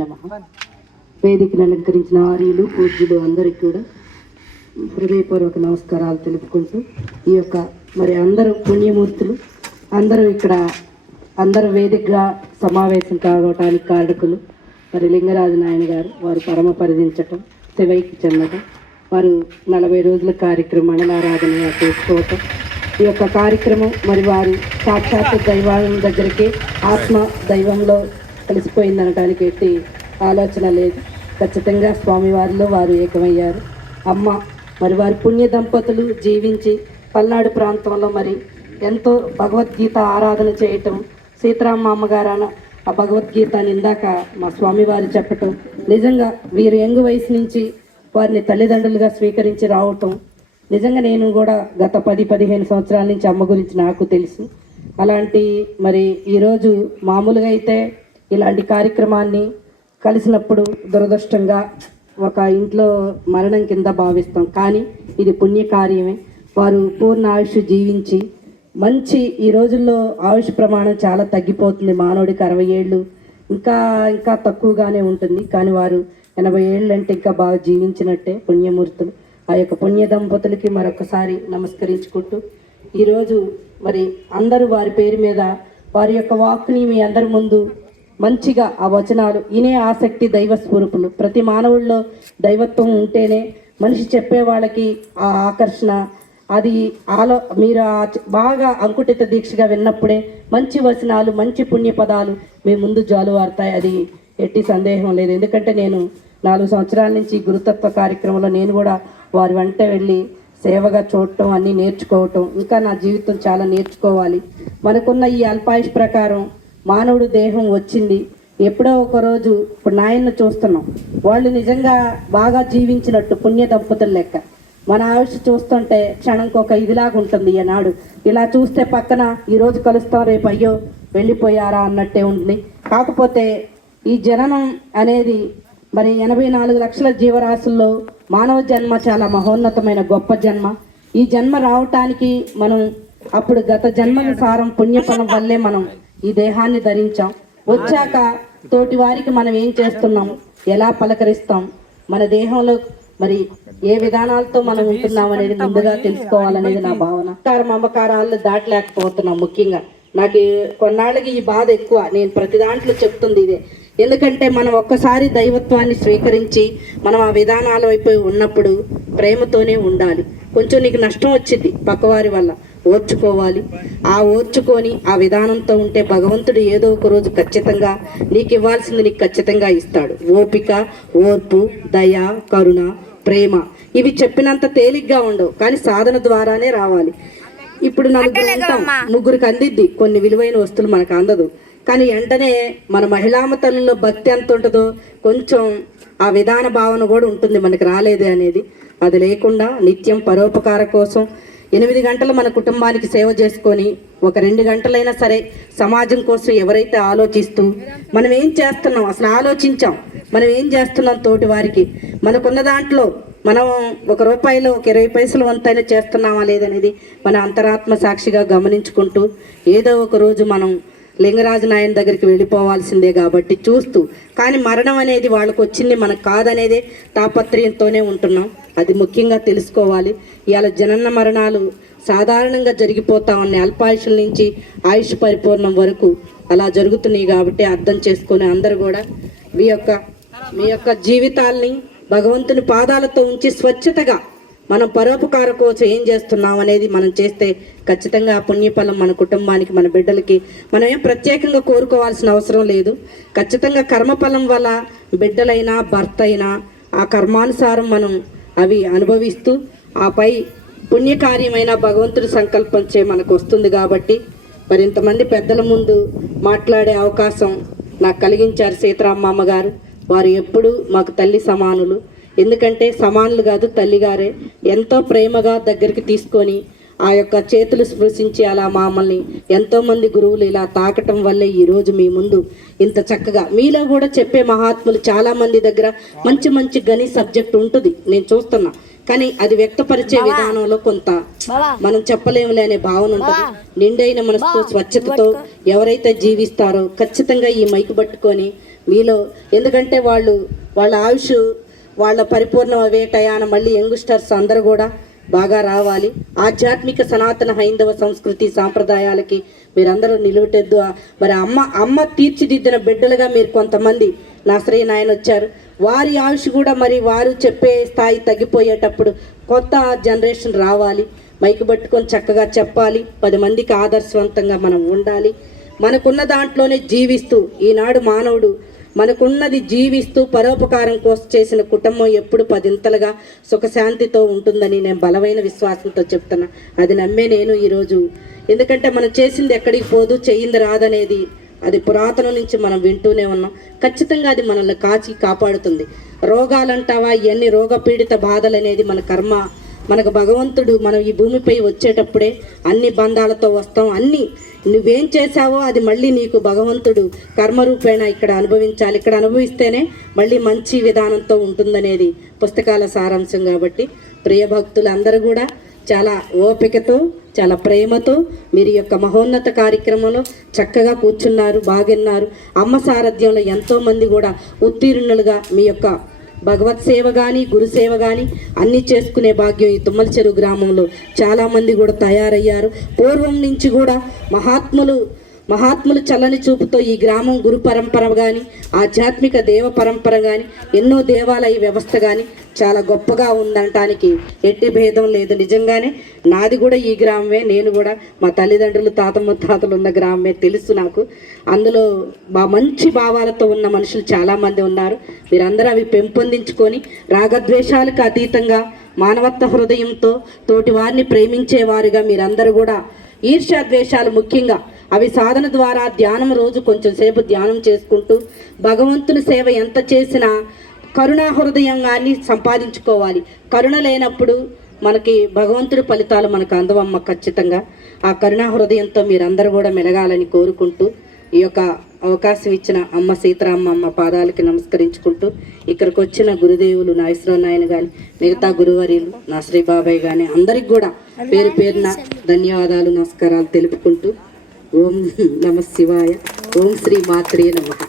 నమః. వేదికను అలంకరించిన ఆర్యులు పూజ్యులు అందరికీ కూడా హృదయపూర్వక నమస్కారాలు తెలుపుకుంటూ ఈ యొక్క మరి అందరూ పుణ్యమూర్తులు అందరూ ఇక్కడ అందరూ వేదికగా సమావేశం కావటానికి కారకులు మరి లింగరాజు నాయన గారు, వారు పరమ పరిధించటం, శివైకి చెందటం, వారు 40 రోజుల కార్యక్రమం మండలారాధన చేసుకోవటం, ఈ యొక్క కార్యక్రమం మరి వారు సాక్షాత్ దైవం దగ్గరికి ఆత్మ దైవంలో కలిసిపోయిందనటానికి ఎట్టి ఆలోచన లేదు. ఖచ్చితంగా స్వామివారిలో వారు ఏకమయ్యారు. అమ్మ మరి వారి పుణ్య దంపతులు జీవించి పల్నాడు ప్రాంతంలో మరి ఎంతో భగవద్గీత ఆరాధన చేయటం, సీతారామ అమ్మగారు ఆ భగవద్గీతని ఇందాక మా స్వామివారు చెప్పటం, నిజంగా వీరు యంగ్ వయసు నుంచి వారిని తల్లిదండ్రులుగా స్వీకరించి రావటం, నిజంగా నేను కూడా గత 10-15 సంవత్సరాల నుంచి అమ్మ గురించి నాకు తెలుసు. అలాంటి మరి ఈరోజు మామూలుగా అయితే ఇలాంటి కార్యక్రమాన్ని కలిసినప్పుడు దురదృష్టంగా ఒక ఇంట్లో మరణం కింద భావిస్తాం, కానీ ఇది పుణ్యకార్యమే. వారు పూర్ణ ఆయుష్ జీవించి మంచి ఈ రోజుల్లో ఆయుష్ ప్రమాణం చాలా తగ్గిపోతుంది. మానవుడికి 60 ఏళ్ళు ఇంకా తక్కువగానే ఉంటుంది, కానీ వారు 80 ఏళ్ళు అంటే ఇంకా బాగా జీవించినట్టే పుణ్యమూర్తులు. ఆ యొక్క పుణ్య దంపతులకి మరొకసారి నమస్కరించుకుంటూ ఈరోజు మరి అందరూ వారి పేరు మీద వారి యొక్క వాక్కుని మీ అందరి ముందు మంచిగా ఆ వచనాలు ఇనే ఆసక్తి దైవ స్వరూపులు. ప్రతి మానవుల్లో దైవత్వం ఉంటేనే మనిషి చెప్పే వాళ్ళకి ఆ ఆకర్షణ, అది మీరు బాగా అంకుటిత దీక్షగా విన్నప్పుడే మంచి వచనాలు, మంచి పుణ్య పదాలు మీ ముందు జాలువారుతాయి. అది ఎట్టి సందేహం లేదు. ఎందుకంటే నేను 4 సంవత్సరాల నుంచి గురుతత్వ కార్యక్రమంలో నేను కూడా వారి వెంట వెళ్ళి సేవగా చూడటం, అన్నీ నేర్చుకోవటం, ఇంకా నా జీవితం చాలా నేర్చుకోవాలి. మనకున్న ఈ అల్పాయుష్ ప్రకారం మానవుడు దేహం వచ్చింది. ఎప్పుడో ఒకరోజు ఇప్పుడు నాయన్ని చూస్తున్నాం, వాళ్ళు నిజంగా బాగా జీవించినట్టు పుణ్య దంపతుల లెక్క. మన ఆయుష్ చూస్తుంటే క్షణంకి ఒక ఇదిలాగా ఉంటుంది. ఈనాడు ఇలా చూస్తే పక్కన ఈరోజు కలుస్తాం, రేపు అయ్యో వెళ్ళిపోయారా అన్నట్టే ఉంటుంది. కాకపోతే ఈ జననం అనేది మరి 84 లక్షల జీవరాశుల్లో మానవ జన్మ చాలా మహోన్నతమైన గొప్ప జన్మ. ఈ జన్మ రావటానికి మనం అప్పుడు గత జన్మానుసారం పుణ్యఫలం వల్లే మనం ఈ దేహాన్ని ధరించాం. వచ్చాక తోటి వారికి మనం ఏం చేస్తున్నాం, ఎలా పలకరిస్తాం, మన దేహంలో మరి ఏ విధానాలతో మనం ఉంటున్నాం అనేది ముందుగా తెలుసుకోవాలనేది నా భావన. మమకారాలు దాటలేకపోతున్నాం. ముఖ్యంగా నాకు కొన్నాళ్ళకి ఈ బాధ ఎక్కువ. నేను ప్రతి దాంట్లో చెప్తుంది ఇదే. ఎందుకంటే మనం ఒక్కసారి దైవత్వాన్ని స్వీకరించి మనం ఆ విధానాల వైపు ఉన్నప్పుడు ప్రేమతోనే ఉండాలి. కొంచెం నీకు నష్టం వచ్చింది పక్కవారి వల్ల, ఓర్చుకోవాలి. ఆ ఓర్చుకొని ఆ విధానంతో ఉంటే భగవంతుడు ఏదో ఒక రోజు ఖచ్చితంగా నీకు ఇవ్వాల్సింది నీకు ఖచ్చితంగా ఇస్తాడు. ఓపిక, ఓర్పు, దయ, కరుణ, ప్రేమ ఇవి చెప్పినంత తేలిగ్గా ఉండవు, కానీ సాధన ద్వారానే రావాలి. ఇప్పుడు ముగ్గురికి అందిద్ది కొన్ని విలువైన వస్తువులు, మనకు అందదు. కానీ వెంటనే మన మహిళామతల్లో భక్తి ఎంత ఉంటుందో కొంచెం ఆ విధాన భావన కూడా ఉంటుంది మనకు రాలేదు అనేది. అది లేకుండా నిత్యం పరోపకార కోసం 8 గంటలు మన కుటుంబానికి సేవ చేసుకొని ఒక 2 గంటలైనా సరే సమాజం కోసం ఎవరైతే ఆలోచిస్తూ మనం ఏం చేస్తున్నాం అసలు ఆలోచించాం, మనం ఏం చేస్తున్నాం తోటి వారికి, మనకున్న దాంట్లో మనం ₹1 ఒక 20 పైసలు వంతైనా చేస్తున్నామా లేదనేది మన అంతరాత్మ సాక్షిగా గమనించుకుంటూ ఏదో ఒక రోజు మనం లింగరాజు నాయన దగ్గరికి వెళ్ళిపోవాల్సిందే కాబట్టి చూస్తూ, కానీ మరణం అనేది వాళ్ళకు వచ్చింది మనకు కాదనేదే తాపత్రయంతోనే ఉంటున్నాం. అది ముఖ్యంగా తెలుసుకోవాలి. ఇవాళ జనన మరణాలు సాధారణంగా జరిగిపోతా ఉన్నాయి. అల్పాయుషుల నుంచి ఆయుష్ పరిపూర్ణం వరకు అలా జరుగుతున్నాయి. కాబట్టి అర్థం చేసుకొని అందరూ కూడా మీ యొక్క జీవితాల్ని భగవంతుని పాదాలతో ఉంచి స్వచ్ఛతగా మనం పరోపకార కోసం ఏం చేస్తున్నాం అనేది మనం చేస్తే ఖచ్చితంగా ఆ పుణ్యఫలం మన కుటుంబానికి, మన బిడ్డలకి మనం ఏం ప్రత్యేకంగా కోరుకోవాల్సిన అవసరం లేదు. ఖచ్చితంగా కర్మఫలం వల్ల బిడ్డలైనా భర్త అయినా ఆ కర్మానుసారం మనం అవి అనుభవిస్తూ ఆపై పుణ్యకార్యమైన భగవంతుడి సంకల్పంచే మనకు వస్తుంది. కాబట్టి మరి ఇంతమంది పెద్దల ముందు మాట్లాడే అవకాశం నాకు కలిగించారు సీతారామ అమ్మగారు. వారు ఎప్పుడు మాకు తల్లి సమానులు. ఎందుకంటే సమానులు కాదు, తల్లిగారే ఎంతో ప్రేమగా దగ్గరికి తీసుకొని ఆ యొక్క చేతులు స్పృశించి అలా మమ్మల్ని ఎంతోమంది గురువులు ఇలా తాకటం వల్లే ఈరోజు మీ ముందు ఇంత చక్కగా మీలో కూడా చెప్పే మహాత్ములు చాలామంది దగ్గర మంచి మంచి గని సబ్జెక్ట్ ఉంటుంది, నేను చూస్తున్నా. కానీ అది వ్యక్తపరిచే విధానంలో కొంత మనం చెప్పలేములే అనే భావన ఉంటుంది. నిండైన మనసుతో స్వచ్ఛతతో ఎవరైతే జీవిస్తారో ఖచ్చితంగా ఈ మైకు పట్టుకొని మీలో, ఎందుకంటే వాళ్ళ ఆయుష్ వాళ్ళ పరిపూర్ణం అవే టయాన మళ్ళీ యంగ్స్టర్స్ అందరూ కూడా బాగా రావాలి. ఆధ్యాత్మిక సనాతన హైందవ సంస్కృతి సాంప్రదాయాలకి మీరందరూ నిలువటెద్దు. మరి అమ్మ తీర్చిదిద్దిన బిడ్డలుగా మీరు కొంతమంది నా శ్రీ నాయన వచ్చారు. వారి ఆయుష్ కూడా మరి వారు చెప్పే స్థాయి తగ్గిపోయేటప్పుడు కొత్త జనరేషన్ రావాలి, మైకు పట్టుకొని చక్కగా చెప్పాలి, 10 మందికి ఆదర్శవంతంగా మనం ఉండాలి. మనకున్న దాంట్లోనే జీవిస్తూ, ఈనాడు మానవుడు మనకున్నది జీవిస్తూ పరోపకారం కోసం చేసిన కుటుంబం ఎప్పుడు 10 సుఖశాంతితో ఉంటుందని నేను బలమైన విశ్వాసంతో చెప్తున్నా. అది నమ్మే నేను ఈరోజు, ఎందుకంటే మనం చేసింది ఎక్కడికి పోదు, చేయింది రాదనేది అది పురాతనం నుంచి మనం వింటూనే ఉన్నాం. ఖచ్చితంగా అది మనల్ని కాపాడుతుంది. రోగాలంటావా, ఇవన్నీ రోగపీడిత బాధలు అనేది మన కర్మ. మనకు భగవంతుడు మనం ఈ భూమిపై వచ్చేటప్పుడే అన్ని బంధాలతో వస్తాం. అన్నీ నువ్వేం చేశావో అది మళ్ళీ నీకు భగవంతుడు కర్మరూపేణ ఇక్కడ అనుభవించాలి. ఇక్కడ అనుభవిస్తేనే మళ్ళీ మంచి విధానంతో ఉంటుందనేది పుస్తకాల సారాంశం. కాబట్టి ప్రియ భక్తులందరూ కూడా చాలా ఓపికతో, చాలా ప్రేమతో మీరు యొక్క మహోన్నత కార్యక్రమంలో చక్కగా కూర్చున్నారు, బాగున్నారు. అమ్మ సారథ్యంలో ఎంతోమంది కూడా ఉత్తీర్ణులుగా మీ యొక్క భగవత్ సేవ కానీ, గురు సేవ కానీ అన్నీ చేసుకునే భాగ్యం ఈ తుమ్మల చెరువు గ్రామంలో చాలామంది కూడా తయారయ్యారు. పూర్వం నుంచి కూడా మహాత్ములు చల్లని చూపుతో ఈ గ్రామం గురు పరంపర కానీ, ఆధ్యాత్మిక దేవ పరంపర కానీ, ఎన్నో దేవాలయ వ్యవస్థ కానీ చాలా గొప్పగా ఉందనటానికి ఎట్టి భేదం లేదు. నిజంగానే నాది కూడా ఈ గ్రామమే. నేను కూడా మా తల్లిదండ్రులు తాతలు ఉన్న గ్రామమే తెలుసు నాకు. అందులో మంచి భావాలతో ఉన్న మనుషులు చాలామంది ఉన్నారు. మీరందరూ అవి పెంపొందించుకొని రాగద్వేషాలకు అతీతంగా మానవత్వ హృదయంతో తోటి వారిని ప్రేమించేవారుగా మీరందరూ కూడా ఈర్ష్యాద్వేషాలు ముఖ్యంగా అవి సాధన ద్వారా ధ్యానం, రోజు కొంచెం సేపు ధ్యానం చేసుకుంటూ భగవంతుని సేవ ఎంత చేసినా కరుణా హృదయంగాన్ని సంపాదించుకోవాలి. కరుణ లేనప్పుడు మనకి భగవంతుడి ఫలితాలు మనకు అందవమ్మ. ఖచ్చితంగా ఆ కరుణా హృదయంతో మీరందరూ కూడా మెలగాలని కోరుకుంటూ ఈ యొక్క అవకాశం ఇచ్చిన అమ్మ సీతారామ అమ్మ పాదాలకి నమస్కరించుకుంటూ ఇక్కడికి వచ్చిన గురుదేవులు నాగేశ్వరరావు నాయన కానీ, మిగతా గురువర్యులు నా శ్రీ బాబాయ్ కానీ అందరికి కూడా పేరు పేరున ధన్యవాదాలు, నమస్కారాలు తెలుపుకుంటూ ఓం నమ శివాయ, ఓం శ్రీ మాత్రే నమః.